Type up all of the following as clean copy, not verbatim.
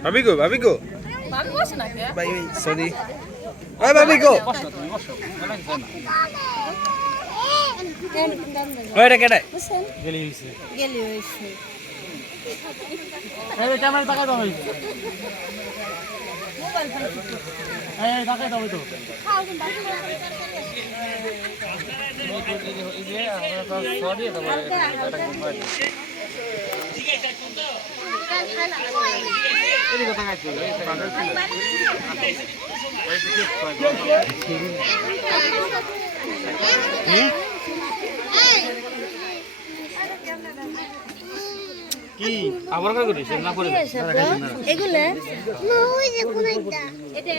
ভাবি গো ভাই সরি ওই ভাবি গো ওইটা কেডা গেলি হইছে এই ক্যামেরা তাকাই দাও হইছে এই তাকাই দাও তো কি আবার কাজ করিস না করে এগুলা ওই যে কোনাইটা এটা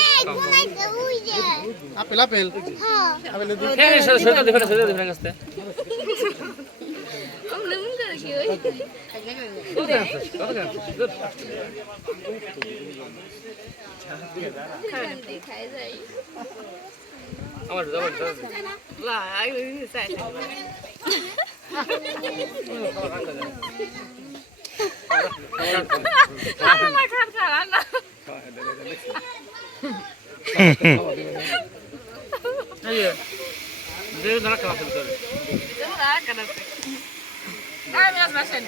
এই কোনাইটা ওই যে আপেল আপেল হ্যাঁ এই সেটা দেখে কাছে আমরা মন করে কি ওই খাই যাই আমার লা আই সাই আমার খাট খারাপ না এই যে ধরা কাজ করে আমি আসবাসেন